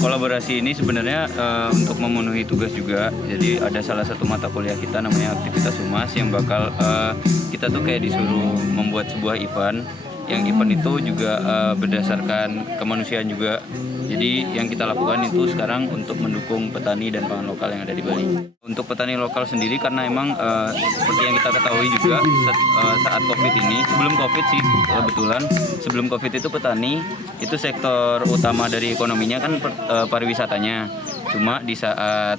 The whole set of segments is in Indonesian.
kolaborasi ini sebenarnya untuk memenuhi tugas juga. Jadi ada salah satu mata kuliah kita namanya aktivitas humas yang bakal kita tuh kayak disuruh membuat sebuah event. Yang event itu juga berdasarkan kemanusiaan juga. Jadi yang kita lakukan itu sekarang untuk mendukung petani dan pangan lokal yang ada di Bali. Untuk petani lokal sendiri karena emang seperti yang kita ketahui juga saat COVID ini, sebelum COVID sih kebetulan, sebelum COVID itu petani itu sektor utama dari ekonominya kan pariwisatanya. Cuma di saat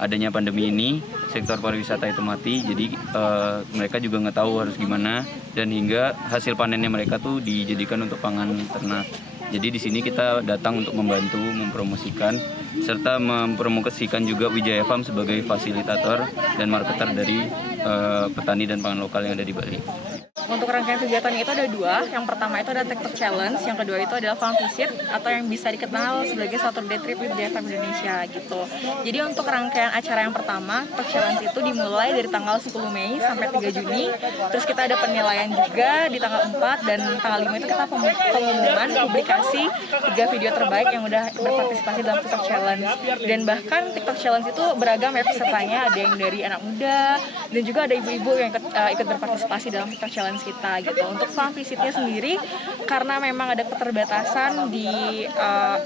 adanya pandemi ini sektor pariwisata itu mati, jadi mereka juga nggak tahu harus gimana dan hingga hasil panennya mereka tuh dijadikan untuk pangan ternak. Jadi di sini kita datang untuk membantu mempromosikan serta mempromosikan juga Wijaya Farm sebagai fasilitator dan marketer dari petani dan pangan lokal yang ada di Bali. Untuk rangkaian kegiatan itu ada dua. Yang pertama itu ada TikTok Challenge, yang kedua itu adalah Farm Visit atau yang bisa dikenal sebagai Saturday Trip with Wijaya Farm Indonesia gitu. Jadi untuk rangkaian acara yang pertama, TikTok Challenge itu dimulai dari tanggal 10 Mei sampai 3 Juni. Terus kita ada penilaian juga di tanggal 4 dan tanggal 5 itu kita pengumuman publikasi 3 video terbaik yang udah berpartisipasi dalam TikTok Challenge. Dan bahkan TikTok Challenge itu beragam ya pesertanya, ada yang dari anak muda dan juga ada ibu-ibu yang ikut berpartisipasi dalam TikTok Challenge kita gitu. Untuk farm visitnya sendiri karena memang ada keterbatasan di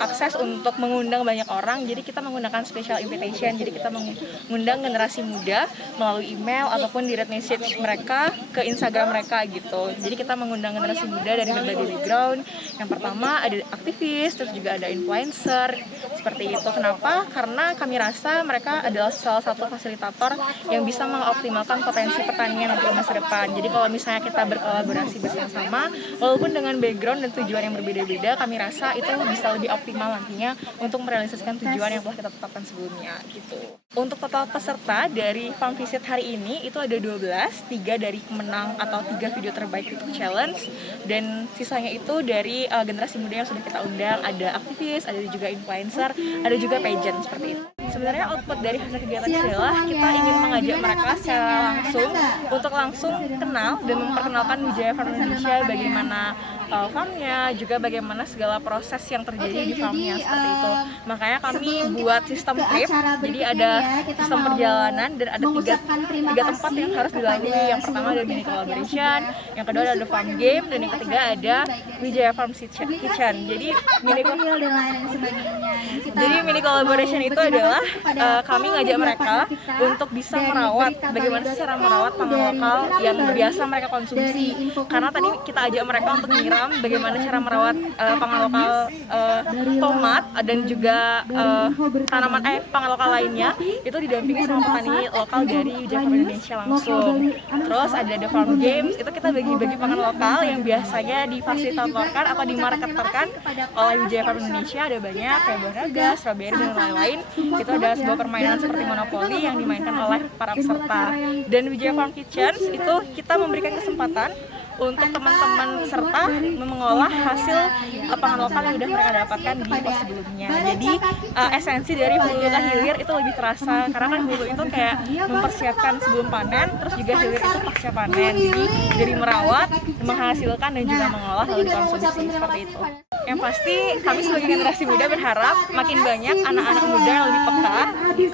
akses untuk mengundang banyak orang, jadi kita menggunakan special invitation. Jadi kita mengundang generasi muda melalui email ataupun direct message mereka ke Instagram mereka gitu. Jadi kita mengundang generasi muda dari berbagai background. Yang pertama ada aktivis, terus juga ada influencer seperti itu. Kenapa? Karena kami rasa mereka adalah salah satu fasilitator yang bisa mengoptimalkan potensi pertanian untuk masa depan. Jadi kalau misalnya kita berkolaborasi bersama-sama, walaupun dengan background dan tujuan yang berbeda-beda, kami rasa itu bisa lebih optimal nantinya untuk merealisasikan tujuan yang telah kita tetapkan sebelumnya gitu. Untuk total peserta dari Farm Visit hari ini itu ada 12, 3 dari pemenang atau 3 video terbaik YouTube Challenge, dan sisanya itu dari generasi muda yang sudah kita undang, ada aktivis, ada juga influencer, ada juga pageant seperti itu. Sebenarnya output dari hasil kegiatan ini adalah kita ingin mengajak mereka secara langsung untuk langsung kenal dan memperkenalkan Wijaya Farm Indonesia, bagaimana farmnya, juga bagaimana segala proses yang terjadi di farmnya seperti itu. Makanya kami buat sistem trip, jadi ada sistem perjalanan dan ada tiga tempat yang harus dilalui. Yang pertama ada mini collaboration, yang kedua ada farm game, dan yang ketiga ada Wijaya Farm Kitchen. Jadi mini collaboration itu adalah kami ngajak mereka untuk bisa merawat, bagaimana cara merawat pangan lokal yang biasa mereka konsumsi. Karena tadi kita ajak mereka untuk nyiram bagaimana cara merawat pangan lokal, tomat dan juga tanaman pangan lokal lainnya itu didampingi sama petani lokal dari Wijaya Farm Indonesia langsung. Terus ada The Farm Games, itu kita bagi-bagi pangan lokal yang biasanya difasilitatorkan atau dimarketerkan oleh Wijaya Farm Indonesia. Ada banyak kayak buah naga, strawberry dan lain-lain. Itu ada sebuah permainan seperti monopoli yang dimainkan oleh para peserta. Dan Wijaya Farm Kitchen itu kita memberikan kesempatan untuk teman-teman peserta mengolah hasil pangan lokal yang sudah mereka dapatkan di pos sebelumnya. Jadi esensi dari hulu ke hilir itu lebih terasa, karena kan hulu itu kayak mempersiapkan sebelum panen, terus juga hilir itu pasca panen. Jadi dari merawat, menghasilkan dan juga mengolah lalu dikonsumsi seperti itu. Yang pasti kami sebagai generasi muda berharap makin banyak anak-anak muda yang lebih peka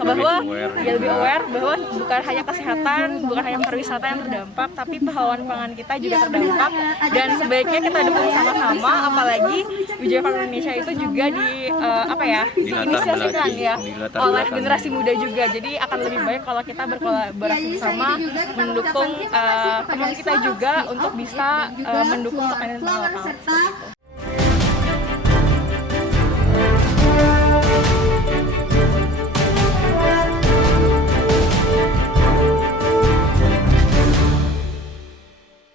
bahwa lebih aware bahwa bukan hanya kesehatan, bukan hanya pariwisata yang terdampak, tapi pahlawan pangan kita juga terdampak, dan sebaiknya kita dukung sama-sama. Apalagi Wijaya Farm Indonesia itu juga diinisiasikan ya oleh generasi muda juga. Jadi akan lebih baik kalau kita berkolaborasi bersama, mendukung teman kita juga untuk bisa mendukung pertanian lokal.